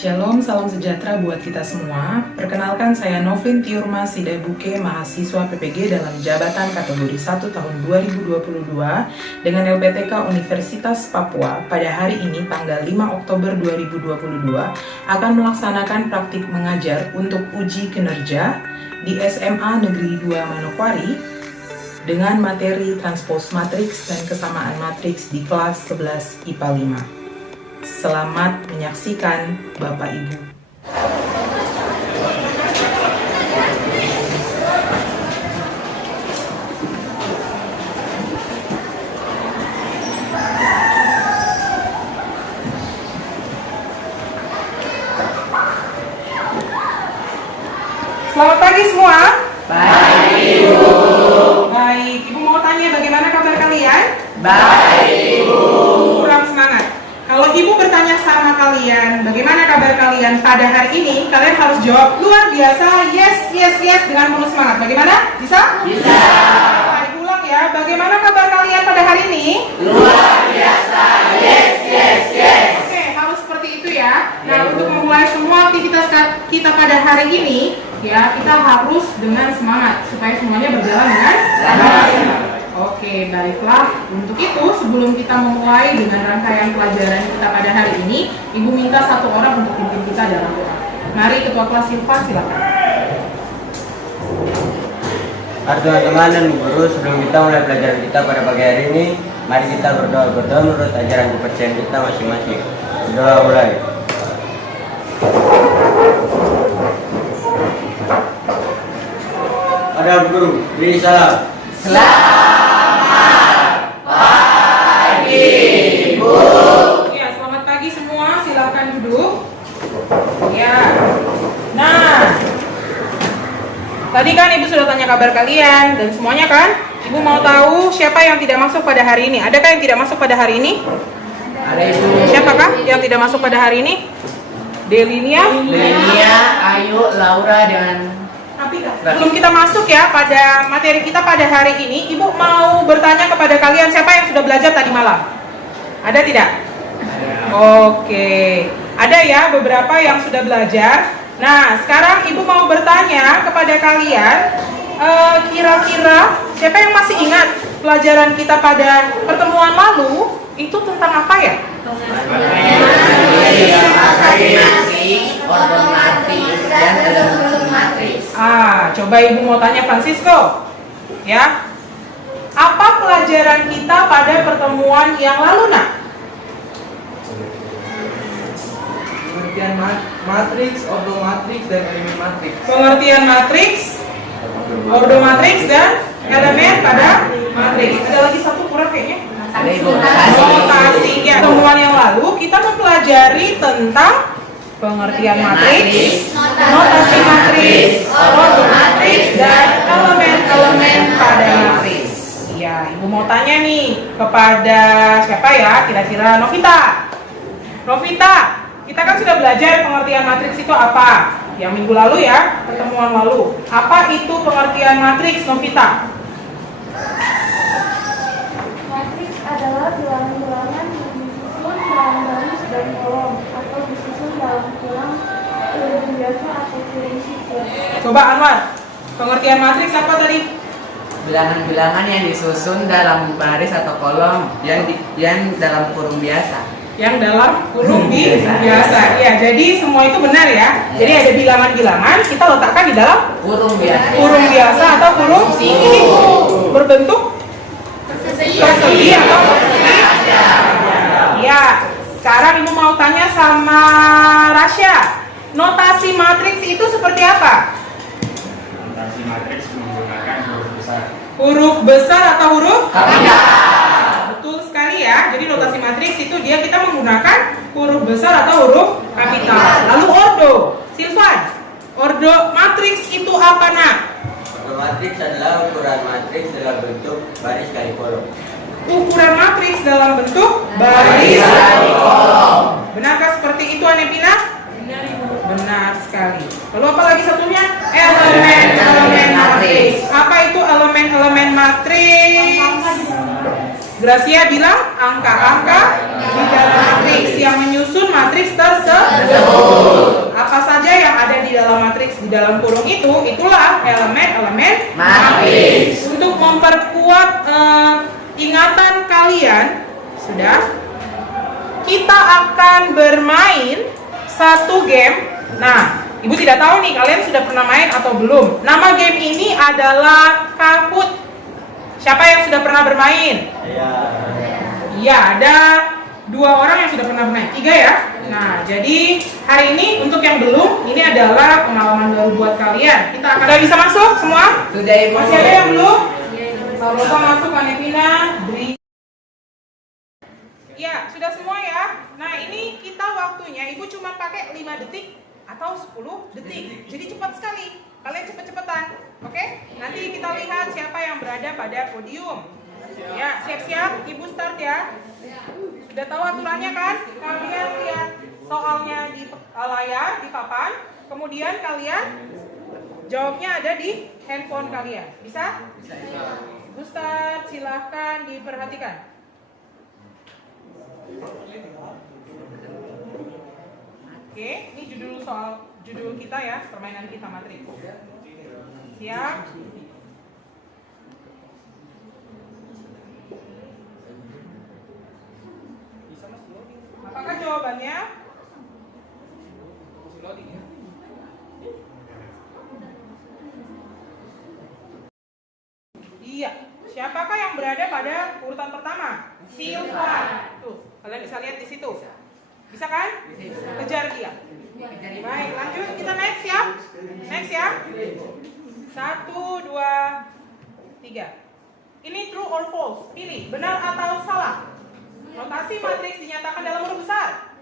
Shalom, salam sejahtera buat kita semua. Perkenalkan saya Novlin Tiurma Sidabuke, mahasiswa PPG dalam jabatan kategori 1 tahun 2022 dengan LPTK Universitas Papua. Pada hari ini tanggal 5 Oktober 2022 akan melaksanakan praktik mengajar untuk uji kinerja di SMA Negeri 2 Manokwari dengan materi transpose matriks dan kesamaan matriks di kelas 11 IPA 5. Selamat menyaksikan Bapak Ibu. Selamat pagi semua. Baik, Ibu. Baik, Ibu mau tanya bagaimana kabar kalian? Baik, Ibu. Kurang semangat. Kalau Ibu bertanya sama kalian, bagaimana kabar kalian pada hari ini, kalian harus jawab luar biasa, yes, yes, yes, dengan penuh semangat. Bagaimana? Bisa? Bisa. Mari ulang ya, bagaimana kabar kalian pada hari ini? Luar biasa, yes, yes, yes. Oke, harus seperti itu ya. Nah, untuk memulai semua aktivitas kita pada hari ini, ya, kita harus dengan semangat, supaya semuanya berjalan dengan baik. Oke, baiklah. Untuk itu, sebelum kita memulai dengan rangkaian pelajaran kita pada hari ini, Ibu minta satu orang untuk pimpin kita dalam doa. Mari Ketua Kelas Silvan, silakan. Teman-teman dan guru, sebelum kita mulai pelajaran kita pada pagi hari ini, mari kita berdoa menurut ajaran kepercayaan kita masing-masing. Berdoa mulai. Ada guru, beri salam. Ya, selamat pagi semua. Silakan duduk. Ya. Nah, tadi kan Ibu sudah tanya kabar kalian dan semuanya kan? Ibu mau tahu siapa yang tidak masuk pada hari ini? Adakah yang tidak masuk pada hari ini? Ada, Ibu. Siapakah yang tidak masuk pada hari ini? Delinia? Lenia, Ayu, Laura, dan Belum kita masuk ya pada materi kita pada hari ini, Ibu mau bertanya kepada kalian siapa yang sudah belajar tadi malam? Ada tidak? Oke, ada ya beberapa yang sudah belajar. Nah, sekarang Ibu mau bertanya kepada kalian, kira-kira siapa yang masih ingat pelajaran kita pada pertemuan lalu itu tentang apa ya? ortomatis, dan elemen matriks. Coba Ibu mau tanya Francisco, ya. Apa pelajaran kita pada pertemuan yang lalu, nak? Pengertian matriks, ordomatriks, dan elemen matriks. Pengertian matriks, ordomatriks, dan elemen pada matriks. Ada lagi satu kurang kayaknya. Ada, Ibu. Notasi. Ya, pertemuan yang lalu kita mempelajari tentang pengertian matriks, notasi matriks, ordomatriks, dan elemen-elemen pada matriks. Ya, Ibu mau tanya nih kepada siapa ya? Kira-kira Novita. Novita, kita kan sudah belajar pengertian matriks itu apa? Yang minggu lalu ya, pertemuan lalu. Apa itu pengertian matriks, Novita? Matriks adalah bilangan-bilangan yang disusun dalam baris dan kolom atau disusun dalam tulang biasa atau piring sipil. Coba Anwar, pengertian matriks apa tadi? Bilangan-bilangan yang disusun dalam baris atau kolom yang dalam kurung biasa. Yang dalam kurung biasa. Ya, jadi semua itu benar ya. Jadi ada bilangan-bilangan kita letakkan di dalam Kurung biasa. kurung biasa atau kurung siku. Berbentuk persegi atau persegi. Ya. Sekarang Ibu mau tanya sama Rasya. Notasi matriks itu seperti apa? Notasi matriks menggunakan huruf besar. Huruf besar atau huruf Kapital. Betul sekali ya. Jadi notasi matriks itu kita menggunakan huruf besar atau huruf kapital. Lalu ordo, Silvan. Ordo matriks itu apa, nak? Ordomatriks adalah ukuran matriks dalam bentuk baris kali kolom. Ukuran matriks dalam bentuk baris kali kolom. Benarkah seperti itu, Anepina? Benar, Ibu. Benar sekali. Lalu apa lagi satunya? Elemen-elemen matriks. Apa itu elemen-elemen matriks? Gracia bilang angka-angka Di dalam matriks yang menyusun matriks tersebut. Apa saja yang ada di dalam matriks di dalam kurung itu, itulah elemen-elemen matriks. Untuk memperkuat ingatan kalian, sudah, kita akan bermain satu game. Nah, Ibu tidak tahu nih kalian sudah pernah main atau belum. Nama game ini adalah Kahoot. Siapa yang sudah pernah bermain? Iya, ada 2 orang yang sudah pernah bermain. 3 ya. Nah, jadi hari ini untuk yang belum, ini adalah pengalaman baru buat kalian. Kita akan bisa masuk semua? Sudah, Ibu. Masih ada yang belum? Kalau masuk, Kanepina, Dri. Ya, sudah semua ya. Nah, ini kita waktunya, Ibu cuma pakai 5 detik atau 10 detik. Jadi cepat sekali. Kalian cepet-cepetan. Oke? Nanti kita lihat siapa yang berada pada podium. Ya, siap-siap. Ibu start ya. Sudah tahu aturannya kan? Kalian lihat soalnya di layar, di papan. Kemudian kalian jawabnya ada di handphone kalian. Bisa? Ibu start, silahkan diperhatikan. Oke, ini judul kita ya, permainan kita matriks. Siap? Apakah jawabannya? Iya. Siapakah yang berada pada urutan pertama? Silvan. Tuh, kalian bisa lihat di situ. Bisa kan? Kejar dia. Baik, lanjut. Kita next ya. Next ya. 1, 2, 3. Ini true or false? Pilih, benar atau salah. Notasi matriks dinyatakan dalam huruf besar.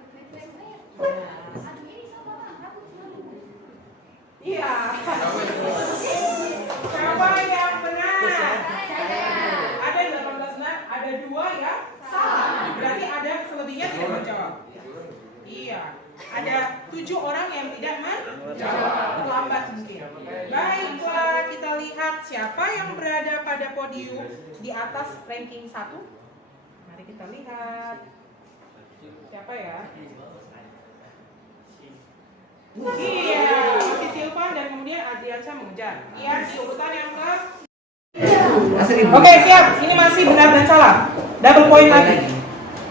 Iya. Siapa yang benar? Ada 18 benar, ada 2 ya salah. Berarti ada selebihnya tidak menjawab. Iya. Ada 7 orang yang tidak menjawab. Lambat mungkin. Baiklah, kita lihat siapa yang berada pada podium di atas ranking 1. Mari kita lihat. Siapa ya? Iya, masih Silvan dan kemudian Adriansyah mengejar. Iya, di urutan yang ke. Oke, siap. Ini masih benar dan salah. Double point lagi.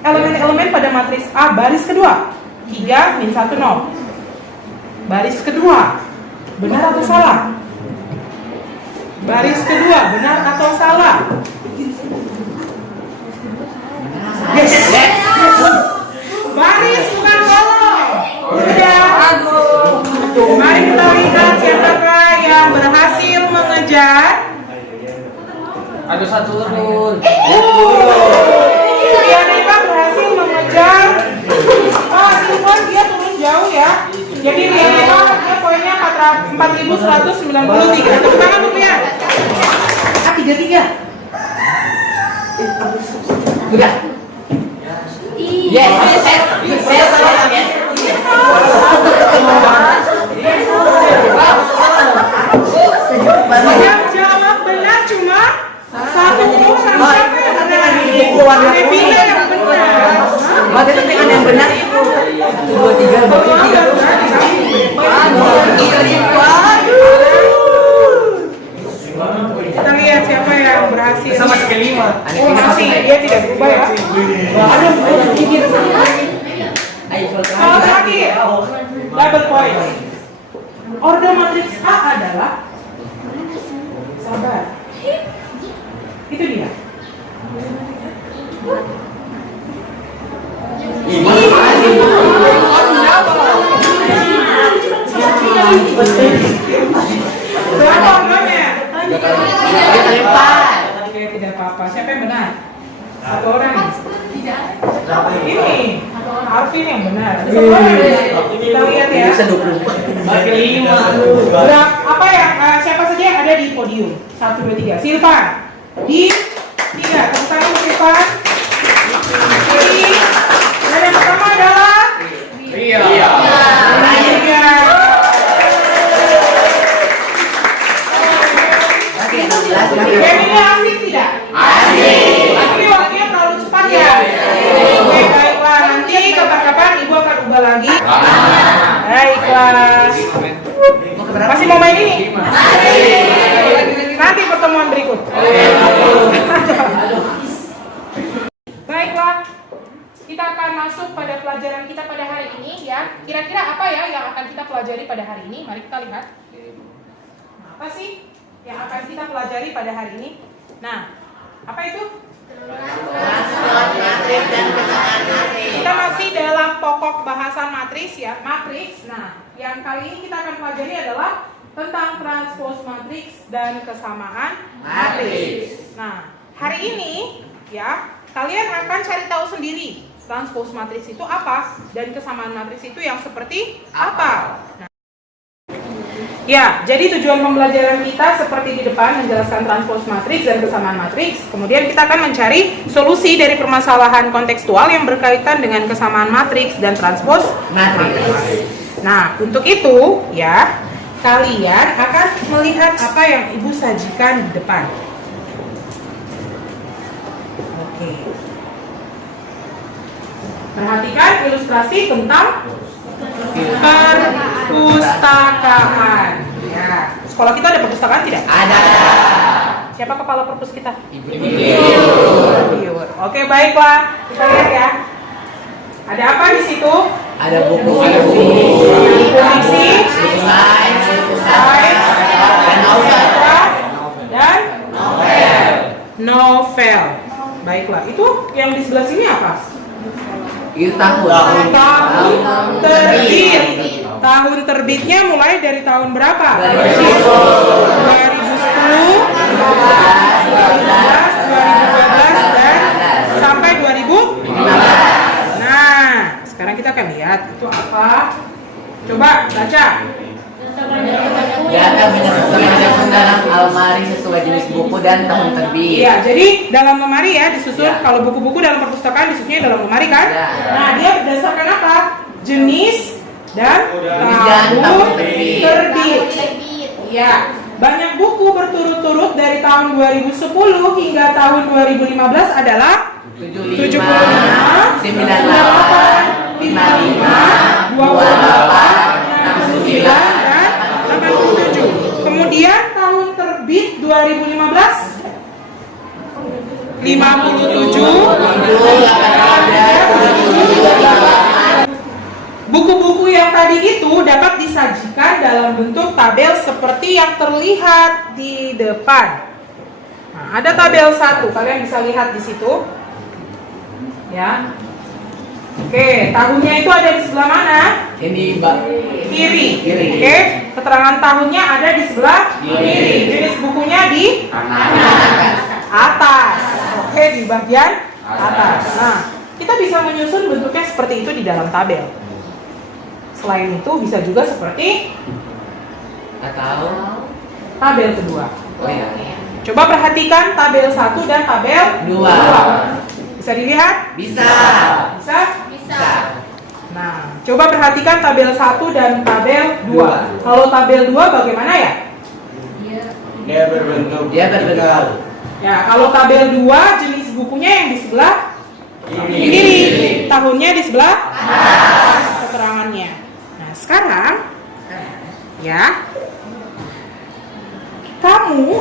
Elemen-elemen pada matriks A baris kedua. 3 min 1 0. Baris kedua. Benar atau salah? Baris kedua, benar atau salah? Yes. Baris bukan kolom. Sudah. Mari kita lihat siapakah yang berhasil mengejar. Ada 1 turun. Dianeka berhasil mengejar. Oh, Silvan dia turun jauh ya. Jadi Dianeka dia poinnya 4193. Tepuk tangan untuk dia. 33. Udah. Yes. Saya salah lagi. Yang jawab benar cuma 1 orang. Siapa yang benar? Devina yang benar. Berarti dengan yang benar itu 2 3 Kita lihat siapa yang berhasil. sama kelima. Oh, masih dia tidak berubah ya. Kalau terakhir, double point. Order matriks A adalah sabar. Itu dia. Berapa ordernya? Oke, tidak apa-apa. Siapa yang benar? 1 orang. Ini Alvin yang benar. Kita lihat ya. Apa ya? Siapa saja yang ada di podium? 1, 2, 3. Silvan di 3. Tepuk tangan untuk Silvan. Dan yang pertama adalah Ria. Game ini asik tidak? Asik. Tapi waktunya terlalu cepat ya. Oke, baiklah. Masih mau main ini? Nanti pertemuan berikut. Baiklah, kita akan masuk pada pelajaran kita pada hari ini ya. Kira-kira apa ya yang akan kita pelajari pada hari ini? Mari kita lihat. Apa sih yang akan kita pelajari pada hari ini? Nah, apa itu? Kita masih dalam pokok bahasan matriks ya, matriks. Nah, yang kali ini kita akan pelajari adalah tentang transpose matriks dan kesamaan matriks. Nah, hari ini ya, kalian akan cari tahu sendiri transpose matriks itu apa dan kesamaan matriks itu yang seperti apa. Nah, ya, jadi tujuan pembelajaran kita seperti di depan menjelaskan transpose matriks dan kesamaan matriks. Kemudian kita akan mencari solusi dari permasalahan kontekstual yang berkaitan dengan kesamaan matriks dan transpose matriks. Nah, untuk itu ya, kalian akan melihat apa yang Ibu sajikan di depan. Oke. Perhatikan ilustrasi tentang perpustakaan. Ya, sekolah kita ada perpustakaan tidak? Ada. Siapa kepala perpus kita? Ibu. Oke, baiklah. Kita lihat ya. Ada apa di situ? Ada buku Fiksi, sains, dan novel. Baiklah, itu yang di sebelah sini apa? Itu tahun Terbit. Tahun terbitnya mulai dari tahun berapa? 2010, 2012, dan sampai 2015. Nah, sekarang kita akan lihat itu apa. Coba baca. Data menyusun dalam almari sesuai jenis buku dan tahun terbit. Iya, jadi dalam lemari ya disusun. Ya. Kalau buku-buku dalam perpustakaan disusunnya dalam lemari kan? Ya. Nah, dia berdasarkan apa? Jenis dan tahun tahun terbit. terbit. Iya. Banyak buku berturut-turut dari tahun 2010 hingga tahun 2015 adalah 75, 98, 55, 28, 69, dan 87. Kemudian tahun terbit 2015 57. Buku-buku yang tadi itu dapat disajikan dalam bentuk tabel seperti yang terlihat di depan. Nah, ada tabel 1, kalian bisa lihat di situ. Ya. Oke, tahunnya itu ada di sebelah mana? Ini Mbak. Kiri. Kiri. Oke, keterangan tahunnya ada di sebelah kiri. Jenis bukunya di atas. Oke, di bagian atas. Nah, kita bisa menyusun bentuknya seperti itu di dalam tabel. Selain itu bisa juga seperti Atau tabel kedua. oh ya. Coba perhatikan tabel 1 dan tabel 2. Bisa dilihat? Bisa. Bisa? Nah, coba perhatikan tabel 1 dan tabel 2. Kalau tabel 2 bagaimana ya? Dia berbentuk vertikal. Ya, kalau tabel 2 jenis bukunya yang di sebelah kiri, tahunnya di sebelah atas keterangannya. Nah, sekarang ya,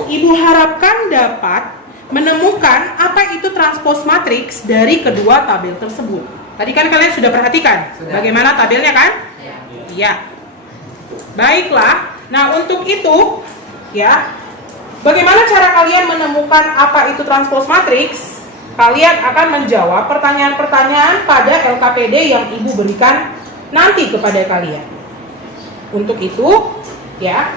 Ibu harapkan dapat menemukan apa itu transpose matriks dari kedua tabel tersebut. Tadi kan kalian sudah perhatikan bagaimana tabelnya kan? Iya. Baiklah. Nah, untuk itu ya, bagaimana cara kalian menemukan apa itu transpose matriks? Kalian akan menjawab pertanyaan-pertanyaan pada LKPD yang Ibu berikan nanti kepada kalian. Untuk itu, ya,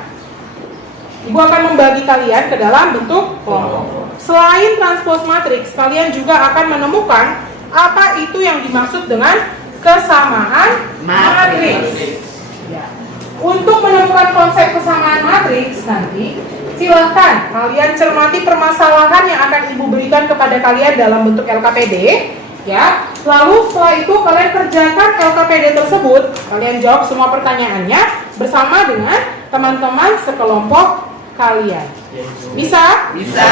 Ibu akan membagi kalian ke dalam bentuk kelompok. Selain transpose matriks, kalian juga akan menemukan apa itu yang dimaksud dengan kesamaan matriks. Ya. Untuk menemukan konsep kesamaan matriks nanti, silakan kalian cermati permasalahan yang akan Ibu berikan kepada kalian dalam bentuk LKPD, ya. Lalu setelah itu kalian kerjakan LKPD tersebut, kalian jawab semua pertanyaannya bersama dengan teman-teman sekelompok kalian. Bisa? Bisa.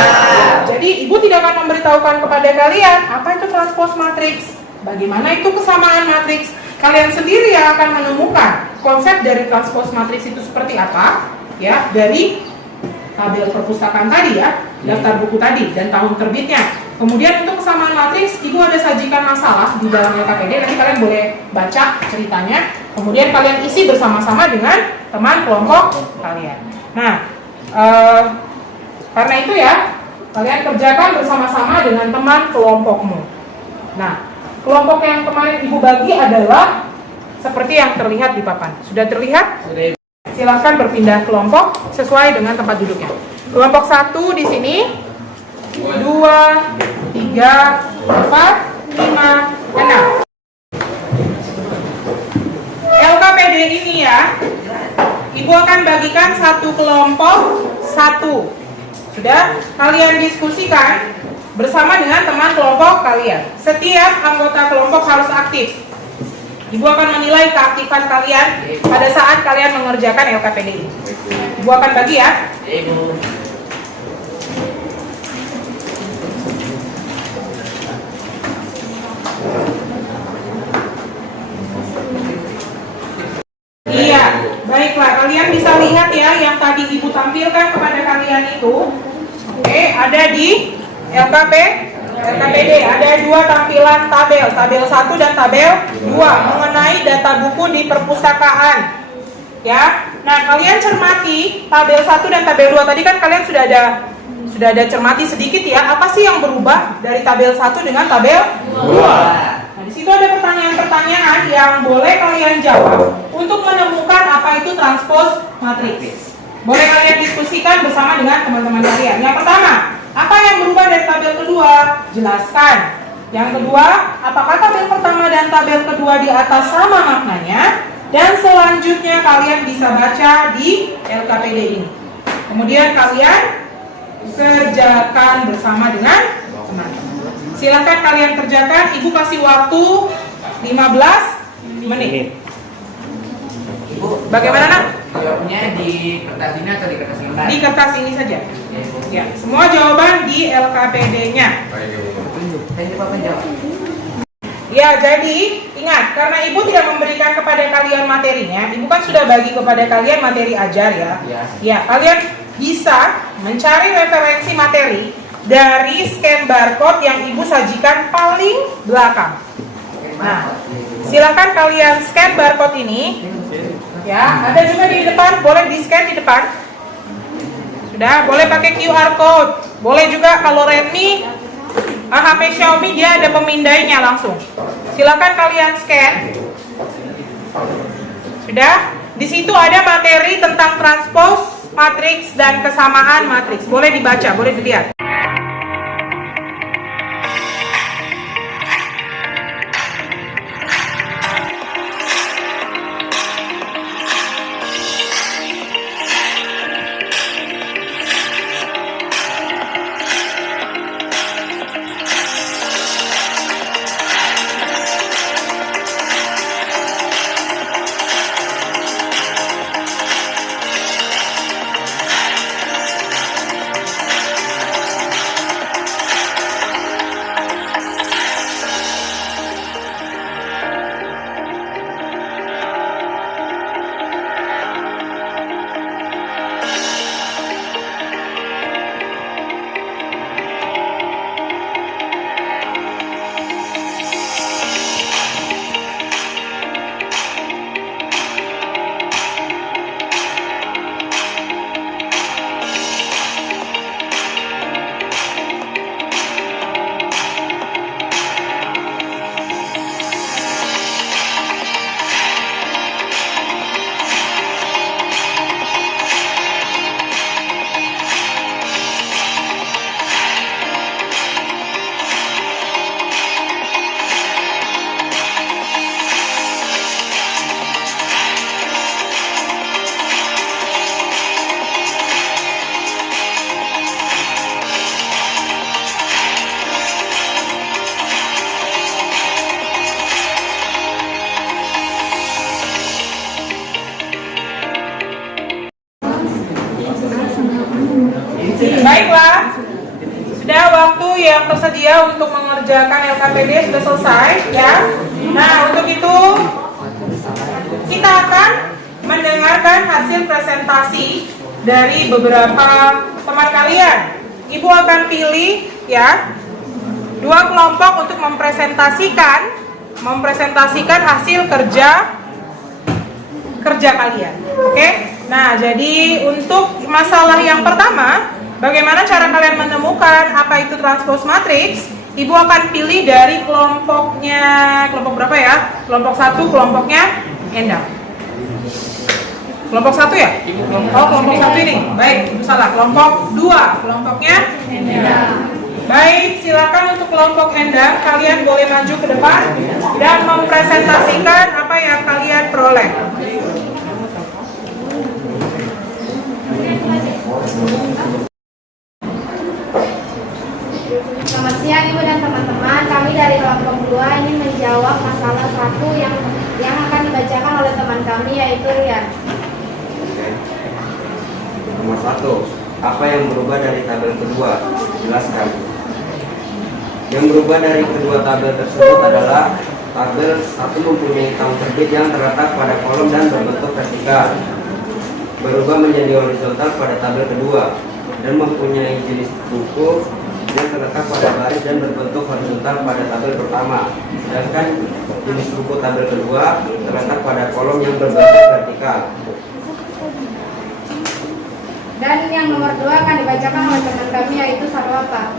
Jadi Ibu tidak akan memberitahukan kepada kalian apa itu transpose matriks, bagaimana itu kesamaan matriks. Kalian sendiri yang akan menemukan konsep dari transpose matriks itu seperti apa. ya dari tabel perpustakaan tadi ya, daftar buku tadi dan tahun terbitnya. Kemudian untuk kesamaan matriks, Ibu ada sajikan masalah di dalam LKPD, nanti kalian boleh baca ceritanya. Kemudian kalian isi bersama-sama dengan teman kelompok kalian. Nah, karena itu ya, kalian kerjakan bersama-sama dengan teman kelompokmu. Nah, kelompok yang kemarin Ibu bagi adalah seperti yang terlihat di papan. Sudah terlihat? Sudah. Silakan berpindah kelompok sesuai dengan tempat duduknya. Kelompok 1 di sini, 2, 3, 4, 5, 6. LKPD ini ya, Ibu akan bagikan satu kelompok satu. Sudah kalian diskusikan bersama dengan teman kelompok kalian. Setiap anggota kelompok harus aktif. Ibu akan menilai keaktifan kalian pada saat kalian mengerjakan LKPD ini. Ibu akan bagi ya. Ibu. Iya, baiklah. Kalian bisa lihat ya yang tadi Ibu tampilkan kepada kalian itu. Oke, ada di LKPD ada dua tampilan tabel 1 dan tabel 2 mengenai data buku di perpustakaan. Ya. Nah, kalian cermati tabel 1 dan tabel 2 tadi kan kalian sudah ada cermati sedikit ya. Apa sih yang berubah dari tabel 1 dengan tabel 2? Nah, di situ ada pertanyaan-pertanyaan yang boleh kalian jawab untuk menemukan apa itu transpose matriks. Boleh kalian diskusikan bersama dengan teman-teman kalian. Yang pertama, apa yang berubah dari tabel kedua? Jelaskan. Yang kedua, apakah tabel pertama dan tabel kedua di atas sama maknanya? Dan selanjutnya kalian bisa baca di LKPD ini. Kemudian kalian kerjakan bersama dengan teman-teman. Silakan kalian kerjakan. Ibu kasih waktu 15 menit. Ibu, Bagaimana nak? jawabnya di kertas ini atau di kertas lembar? Di kertas ini saja. Ya, Ibu. Ya, semua jawaban di LKPD-nya. Saya coba menjawab. Ya, jadi ingat, karena Ibu tidak memberikan kepada kalian materinya, Ibu kan sudah bagi kepada kalian materi ajar ya. Ya. Ya, kalian bisa mencari referensi materi dari scan barcode yang Ibu sajikan paling belakang. Nah, silakan kalian scan barcode ini. Ya, ada juga di depan, boleh di scan di depan. Sudah, boleh pakai QR code. Boleh juga kalau Redmi, HP Xiaomi dia ada pemindainya langsung. Silakan kalian scan. Sudah, di situ ada materi tentang transpose matriks dan kesamaan matriks. Boleh dibaca, boleh dilihat. Baiklah, sudah waktu yang tersedia untuk mengerjakan LKPD sudah selesai ya. Nah, untuk itu kita akan mendengarkan hasil presentasi dari beberapa teman kalian. Ibu akan pilih ya 2 kelompok untuk mempresentasikan hasil kerja kalian. Oke? Nah, jadi untuk masalah yang pertama, bagaimana cara kalian menemukan apa itu transpose matrix? Ibu akan pilih dari kelompok berapa ya? Kelompok 1, kelompoknya Endang. Kelompok 1 ya? Oh, kelompok 1 ini. Baik, Ibu salah. Kelompok 2, kelompoknya Endang. Baik, silakan untuk kelompok Endang, kalian boleh maju ke depan dan mempresentasikan apa yang kalian peroleh. Selamat siang Ibu dan teman-teman. Kami dari kelompok 2 ini menjawab masalah 1 yang akan dibacakan oleh teman kami, yaitu Rian. Nomor 1, apa yang berubah dari tabel kedua? Jelaskan. Yang berubah dari kedua tabel tersebut adalah tabel 1 mempunyai tahun terbit yang terletak pada kolom dan berbentuk vertikal, berubah menjadi horizontal pada tabel kedua, dan mempunyai jenis buku yang terletak pada baris dan berbentuk horizontal pada tabel pertama. Sedangkan jenis buku tabel kedua terletak pada kolom yang berbentuk vertikal. Dan yang nomor 2 akan dibacakan oleh teman kami, yaitu Sarwata.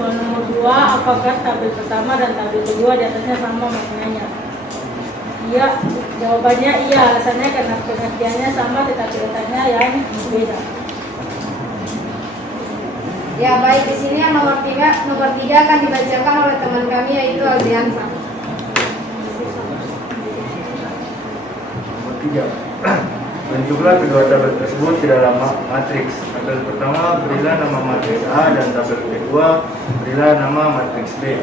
Soal nomor 2, apakah tabel pertama dan tabel kedua di atasnya sama maknanya? Iya, jawabannya iya. Alasannya karena pengertiannya sama tetapi letaknya yang beda. Ya baik, di sini yang nomor 3 akan dibacakan oleh teman kami, yaitu Aldiansa. Nomor 3. Bentuklah kedua tabel tersebut di dalam matriks. Tabel pertama berilah nama matriks A dan tabel kedua berilah nama matriks B.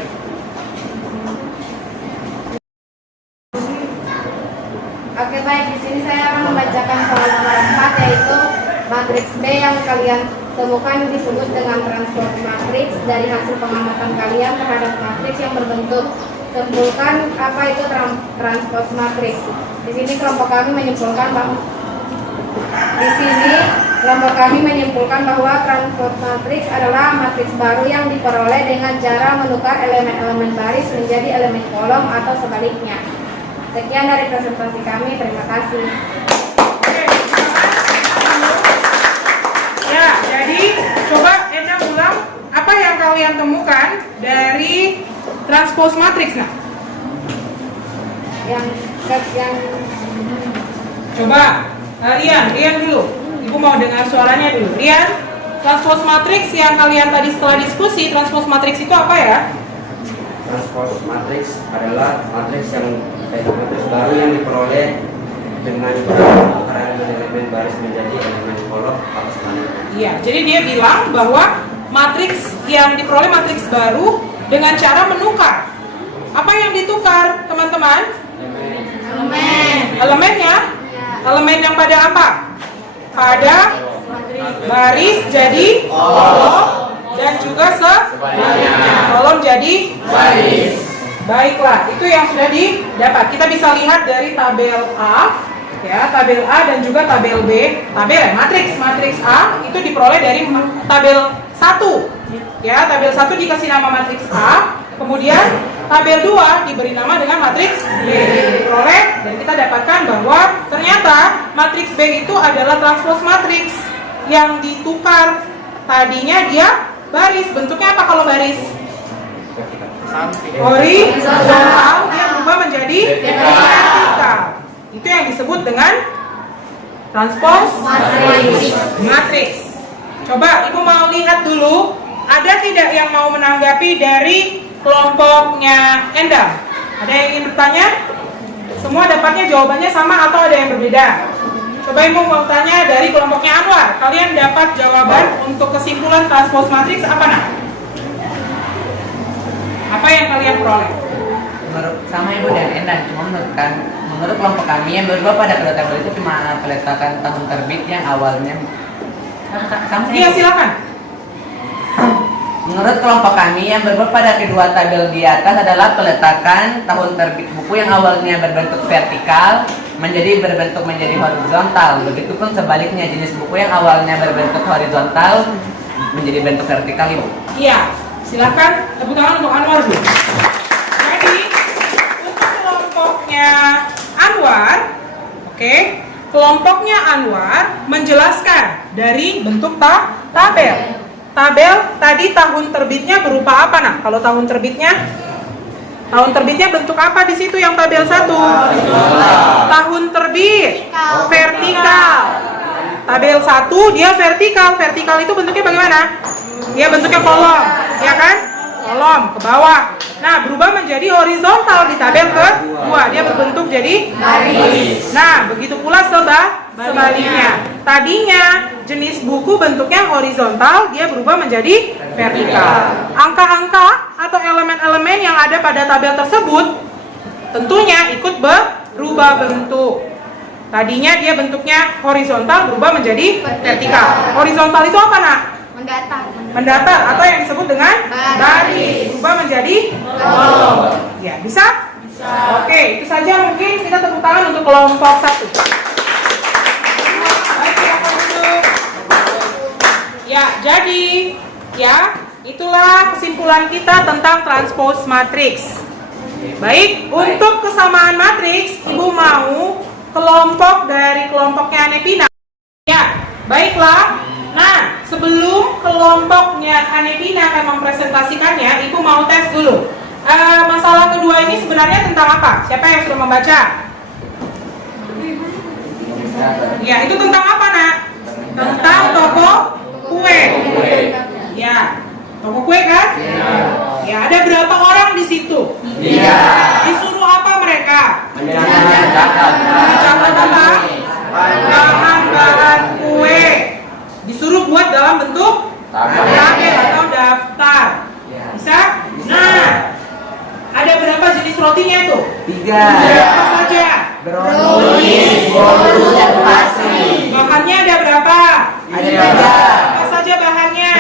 Oke baik, di sini saya akan membacakan soal nomor 4, yaitu matriks B yang kalian temukan disebut dengan transpose matriks dari hasil pengamatan kalian terhadap matriks yang berbentuk. Simpulkan apa itu transpose matriks. Di sini kelompok kami menyimpulkan bahwa transpose matriks adalah matriks baru yang diperoleh dengan cara menukar elemen-elemen baris menjadi elemen kolom atau sebaliknya. Sekian dari presentasi kami, terima kasih. Ya, jadi coba Endang ulang apa yang kalian temukan dari transpose matrix. Nah, Yang coba Rian dulu. Ibu mau dengar suaranya dulu. Rian, transpose matrix yang kalian tadi setelah diskusi, transpose matrix itu apa ya? Transpose matrix adalah matriks baru yang diperoleh dengan cara elemen baris menjadi elemen kolom atau sebaliknya. Iya, jadi dia bilang bahwa matriks yang diperoleh matriks baru dengan cara menukar. Apa yang ditukar, teman-teman? Elemennya? Elemen yang pada apa? Pada baris jadi kolom dan juga sebaliknya. Kolom jadi baris. Baiklah, itu yang sudah didapat. Kita bisa lihat dari tabel A, ya, tabel A dan juga tabel B. Matriks A itu diperoleh dari tabel 1. Ya, tabel 1 dikasih nama matriks A, kemudian tabel 2 diberi nama dengan matriks B. Diperoleh dan kita dapatkan bahwa ternyata matriks B itu adalah transpose matriks yang ditukar. Tadinya dia baris, bentuknya apa kalau baris? Horizontal, dia berubah menjadi vertikal. Itu yang disebut dengan transpose matrix. Coba Ibu mau lihat dulu, ada tidak yang mau menanggapi dari kelompoknya Endang? Ada yang ingin bertanya? Semua dapatnya jawabannya sama atau ada yang berbeda? Coba Ibu mau tanya dari kelompoknya Anwar, kalian dapat jawaban untuk kesimpulan transpose matrix apa nak? Apa yang kalian peroleh? Sama Ibu dan Endang, cuma menurut kelompok kami yang berubah pada kedua tabel itu cuma peletakan tahun terbit yang awalnya Iya, silakan. Menurut kelompok kami, yang berbeda pada kedua tabel di atas adalah peletakan tahun terbit buku yang awalnya berbentuk vertikal menjadi horizontal. Begitupun sebaliknya, jenis buku yang awalnya berbentuk horizontal menjadi bentuk vertikal, Ibu. Iya, silakan tepuk tangan untuk Anwar dulu. Jadi untuk kelompoknya Anwar, oke, kelompoknya Anwar menjelaskan dari bentuk tabel. Tabel tadi tahun terbitnya berupa apa, nak? Kalau tahun terbitnya bentuk apa di situ yang tabel 1? Tahun terbit vertikal. Tabel 1 dia vertikal. Vertikal itu bentuknya bagaimana? Dia bentuknya kolom, ya kan? Kolom ke bawah. Nah, berubah menjadi horizontal di tabel kedua. Dia berbentuk jadi baris. Nah, begitu pula sebaliknya. Tadinya jenis buku bentuknya horizontal, dia berubah menjadi vertikal. Angka-angka atau elemen-elemen yang ada pada tabel tersebut tentunya ikut berubah bentuk. Tadinya dia bentuknya horizontal, berubah menjadi vertikal. Horizontal itu apa, nak? Mendatar atau yang disebut dengan baris. Berubah menjadi kolom. Ya, bisa? Oke, itu saja mungkin kita tepuk tangan untuk kelompok 1. Baik, silakan duduk. Ya, jadi ya, itulah kesimpulan kita tentang transpose matriks. Baik, untuk kesamaan matriks, Ibu mau kelompok dari kelompoknya Anepina. Ya, baiklah. Nah, sebelum kelompoknya Anepina akan mempresentasikannya, Ibu mau tes dulu. Masalah kedua ini sebenarnya tentang apa? Siapa yang sudah membaca? Ya, itu tentang apa, nak? Tentang toko kue. Ya, toko kue kan? Ya, ada berapa orang di situ? Disuruh apa mereka? Mencatat apa? Bahan-bahan kue. Disuruh buat dalam bentuk tabel atau daftar. Bisa? Nah, ada berapa jenis rotinya tuh? 3. Berapa saja? Brownies, bolu, dan pastry. Bahannya ada berapa? Ada 3. Apa saja bahannya?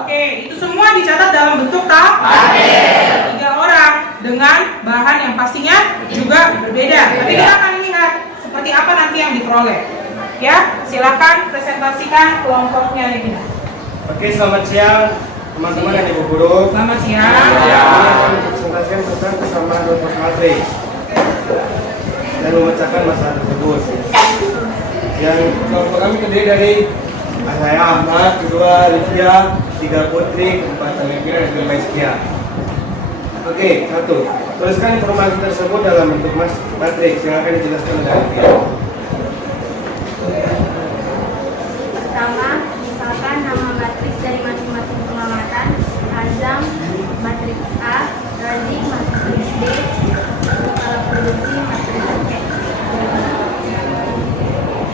Oke, itu semua dicatat dalam bentuk tabel. 3 orang dengan bahan yang pastinya juga berbeda. Tapi kita akan lihat seperti apa nanti yang diperoleh. Ya, silakan presentasikan kelompoknya Regina. Oke, selamat siang teman-teman dan ibu guru. Selamat siang. Saya akan presentasikan tentang kesamaan transpose matriks dan memecahkan masalah tersebut. Yang kelompok kami terdiri dari saya Ahmad, kedua Livia, 3 Putri, 4 Anepina, dan 5 Iskia. Oke, 1. Tuliskan informasi tersebut dalam bentuk matriks yang akan dijelaskan oleh Livia. Pertama, misalkan nama matriks dari masing-masing pengamatan, Azam, matriks A, Razik, matriks B, skala produksi, matriks C.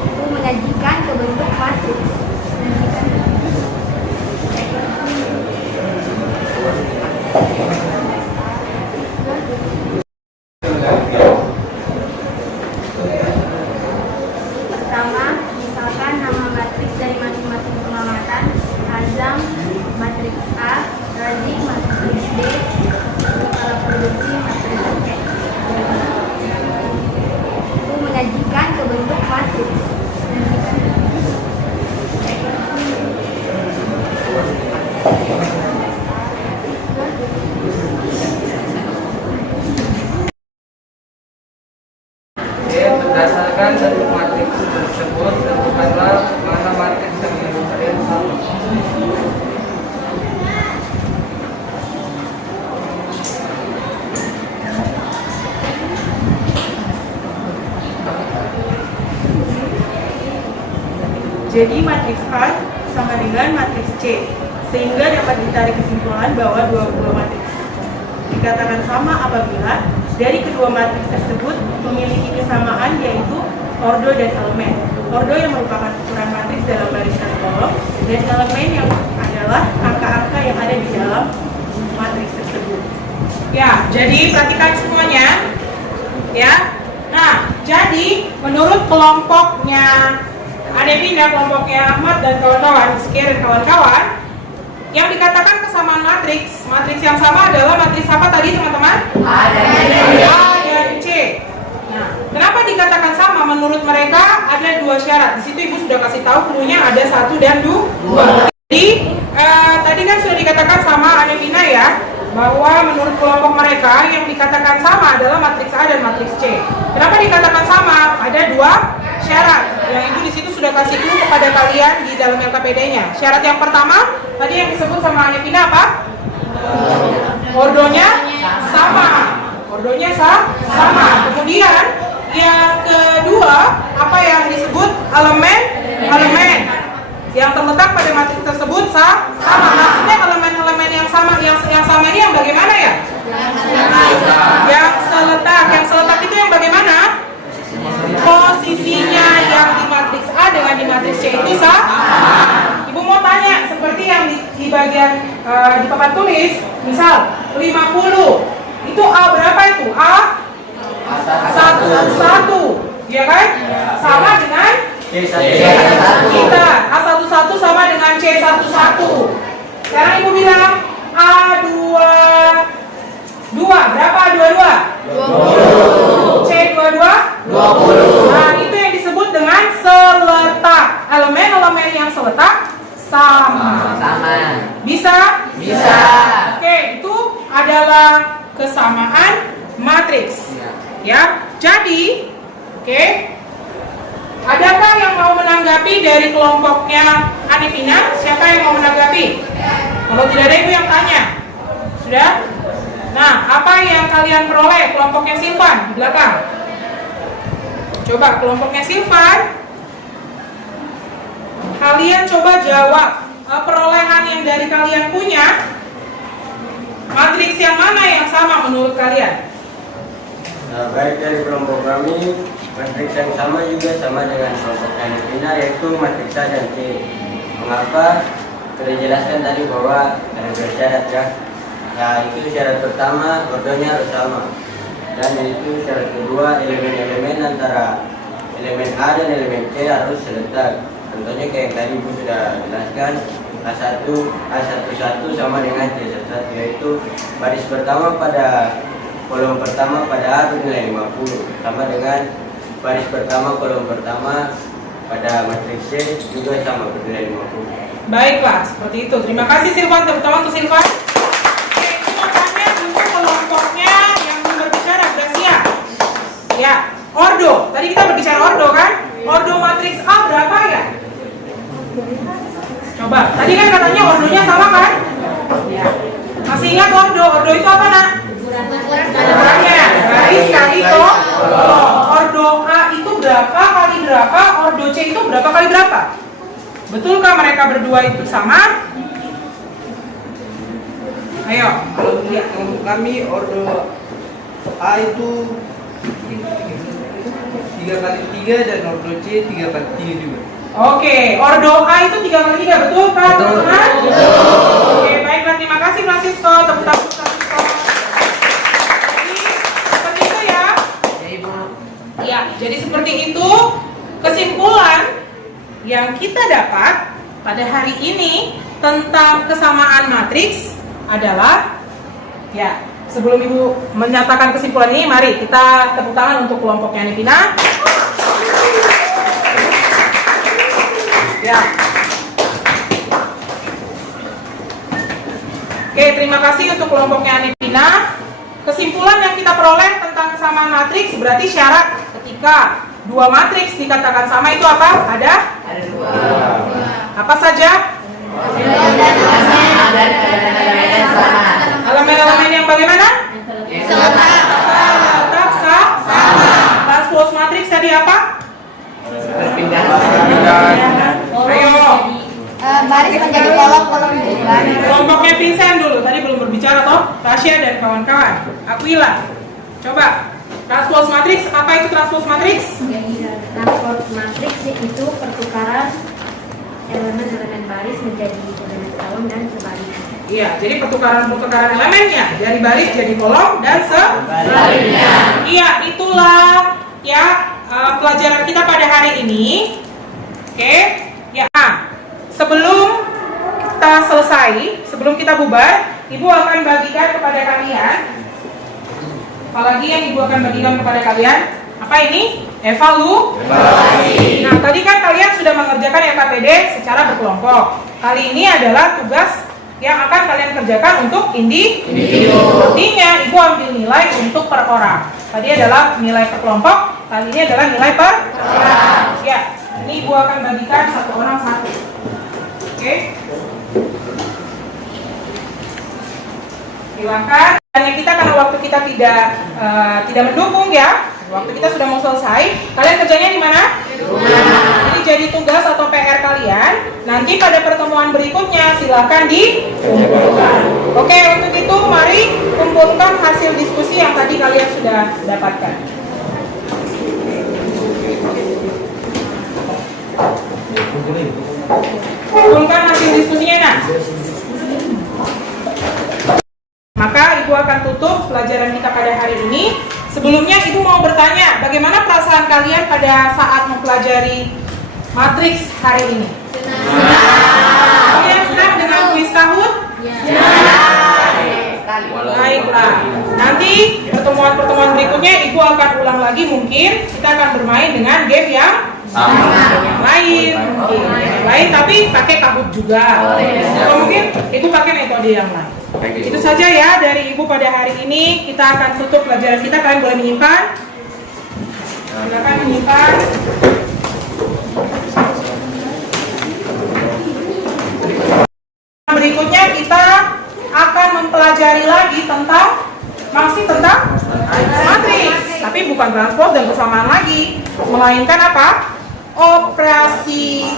Itu menyajikan ke bentuk matriks. Pertama, misalkan nama matriks dari masing-masing pengamatan, Azam, matriks A, Razik, matriks B, skala produksi, matriks C. Itu menyajikan ke bentuk matriks. Berdasarkan bentuk matriks tersebut, tentukanlah mana matriks yang merupakan sama. Jadi matriks A sama dengan matriks C, sehingga dapat ditarik kesimpulan bahwa dua buah matriks dikatakan sama apabila dari kedua matriks tersebut memiliki kesamaan, yaitu ordo dan elemen. Ordo yang merupakan ukuran matriks dalam barisan kolom, dan elemen yang adalah angka-angka yang ada di dalam matriks tersebut. Ya, jadi perhatikan semuanya. Ya. Nah, jadi menurut kelompoknya Anepina, kelompoknya Ahmad dan kawan-kawan, Rizky dan kawan-kawan, yang dikatakan kesamaan matriks yang sama adalah matriks apa tadi teman-teman? A dan C. Nah, kenapa dikatakan sama? Menurut mereka ada dua syarat. Di situ ibu sudah kasih tahu cluenya ada 1 dan 2. Jadi tadi kan sudah dikatakan sama Anepina ya, bahwa menurut kelompok mereka yang dikatakan sama adalah matriks A dan matriks C. Kenapa dikatakan sama? Ada dua syarat. Yang ibu di situ sudah kasih clue kepada kalian di dalam LKPD-nya. Syarat yang pertama tadi yang disebut sama Anepina apa? Ordonya sama. Ordonya sama. Kemudian yang kedua apa yang disebut elemen yang terletak pada matriks tersebut sama. Maksudnya elemen-elemen yang sama ini yang bagaimana ya? Yang seletak itu yang bagaimana? Posisinya yang di matriks A dengan di matriks C itu sama. Ibu mau tanya seperti yang di bagian di papan tulis, misal 50 itu A berapa itu? A 1, ya kan? Sama dengan kita A11 sama dengan C11. Sekarang ibu bilang A22 berapa A22? 20. C22? 20. Nah itu yang disebut dengan seletak. Elemen-elemen yang seletak sama. Bisa? Oke, itu adalah kesamaan matriks. Ya, jadi oke. Adakah yang mau menanggapi dari kelompoknya Anepina? Siapa yang mau menanggapi? Kalau tidak ada ibu yang tanya. Sudah? Nah, apa yang kalian peroleh? Kelompoknya Silvan di belakang. Coba kelompoknya Silvan. Kalian coba jawab perolehan yang dari kalian punya. Matriks yang mana yang sama menurut kalian? Nah, baik dari kelompok kami, matriks yang sama juga sama dengan kelompok Anepina, yaitu matriks A dan C. Mengapa? Sudah dijelaskan tadi bahwa ada dua syarat ya. Nah, itu syarat pertama, ordonya harus sama. Dan itu syarat kedua, elemen-elemen antara elemen A dan elemen C harus seletak. Contohnya kayak yang tadi Ibu sudah jelaskan, A11 sama dengan C11, yaitu baris pertama pada kolom pertama pada A bernilai 50, sama dengan baris pertama kolom pertama pada matriks C juga sama bernilai 50. Baiklah, seperti itu. Terima kasih Silvan, terutama untuk Silvan. Oke, itu makanya untuk kelompoknya yang berbicara Gracia. Ya, ordo. Tadi kita berbicara ordo kan? Ordo matriks A berapa ya? Coba, tadi kan katanya ordonya sama kan? Ya. Masih ingat ordo? Ordo itu apa nak? Ukurannya baris kali kolom. Ordo A itu berapa kali berapa? Ordo C itu berapa kali berapa? Betulkah mereka berdua itu sama? Ayo. Kalau untuk kami ordo A itu 3 kali 3 dan ordo C 3 kali 3 juga. Oke, ordo A itu 3 kali 3, betul kan teman-teman? Oke, baiklah, terima kasih Francisco. Tepuk tangan Francisco. Jadi seperti itu ya. Ya, jadi seperti itu kesimpulan yang kita dapat pada hari ini tentang kesamaan matriks adalah, ya, sebelum Ibu menyatakan kesimpulan ini, mari kita tepuk tangan untuk kelompoknya Anepina. Ya. Oke, terima kasih untuk kelompoknya Anepina. Kesimpulan yang kita peroleh tentang kesamaan matriks berarti syarat ketika dua matriks dikatakan sama itu apa? Ada dua. Apa saja? Elemen-elemen yang bagaimana? Seletak sama. Transpose matriks tadi apa? Berpindah. Ayo. Baris menjadi kolom, kolom menjadi baris. Kelompoknya Vincent dulu, tadi belum berbicara toh? Tasya dan kawan-kawan. Aquila. Coba. Transpose matriks, apa itu transpose matriks? Transpose matriks itu pertukaran elemen-elemen baris menjadi elemen kolom dan sebaliknya. Iya, jadi pertukaran elemennya dari baris jadi kolom dan sebaliknya. Iya, itulah ya pelajaran kita pada hari ini. Oke, ya. Sebelum kita selesai, sebelum kita bubar, Ibu akan bagikan kepada kalian. Apalagi yang Ibu akan bagikan kepada kalian? Apa ini? Evaluasi. Nah, tadi kan kalian sudah mengerjakan LKPD secara berkelompok. Kali ini adalah tugas yang akan kalian kerjakan untuk individu. Artinya, Ibu ambil nilai untuk per orang. Tadi adalah nilai per kelompok, kali ini adalah nilai per orang. Ya, ini Ibu akan bagikan satu orang satu. Oke. Silakan. Hanya kita karena waktu kita tidak mendukung ya. Waktu kita sudah mau selesai. Kalian kerjanya di mana? Di rumah. Jadi jadi tugas atau PR kalian. Nanti pada pertemuan berikutnya silakan dikumpulkan. Oke, untuk itu mari kumpulkan hasil diskusi yang tadi kalian sudah dapatkan. Kumpulkan hasil diskusinya, nah. Maka Ibu akan tutup pelajaran kita pada hari ini. Sebelumnya Ibu mau bertanya, bagaimana perasaan kalian pada saat mempelajari matriks hari ini? Senang. Kalian senang dengan kuis Kahoot? Baiklah. Nanti pertemuan-pertemuan berikutnya Ibu akan ulang lagi, mungkin kita akan bermain dengan game yang lain, lain tapi pakai Kahoot juga. Atau mungkin Ibu pakai metode yang lain. Itu saja ya dari Ibu pada hari ini. Kita akan tutup pelajaran kita. Kalian boleh menyimpan. Silakan menyimpan. Berikutnya kita akan mempelajari lagi masih tentang matriks, tapi bukan transport dan persamaan lagi, melainkan apa? Operasi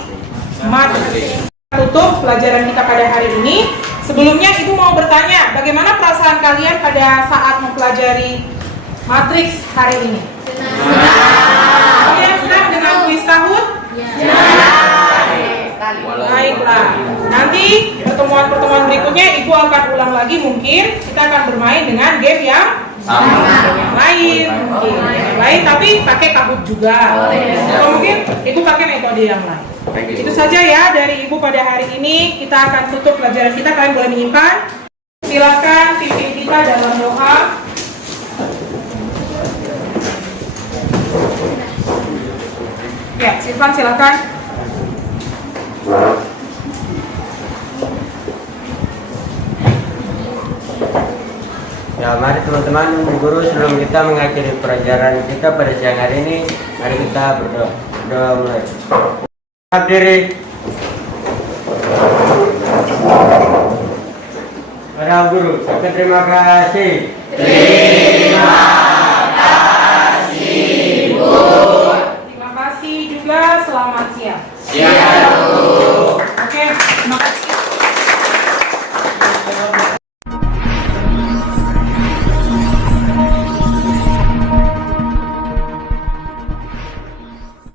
matriks. Tutup pelajaran kita pada hari ini. Sebelumnya Ibu mau bertanya, bagaimana perasaan kalian pada saat mempelajari matriks hari ini? Senang. Kalian senang dengan kuis Kahoot? Baiklah. Nanti pertemuan-pertemuan berikutnya Ibu akan ulang lagi, mungkin kita akan bermain dengan game yang lain, lain tapi pakai Kahoot juga. Atau mungkin Ibu pakai metode yang lain. Itu saja ya dari Ibu pada hari ini. Kita akan tutup pelajaran kita. Kalian boleh menyimpan. Silakan pimpin kita dalam doa. Ya, Silvan silakan. Ya, mari teman-teman, guru sebelum kita mengakhiri pelajaran kita pada siang hari ini, mari kita berdoa. Berdoa mulai. Berdiri. Para guru, terima kasih. Terima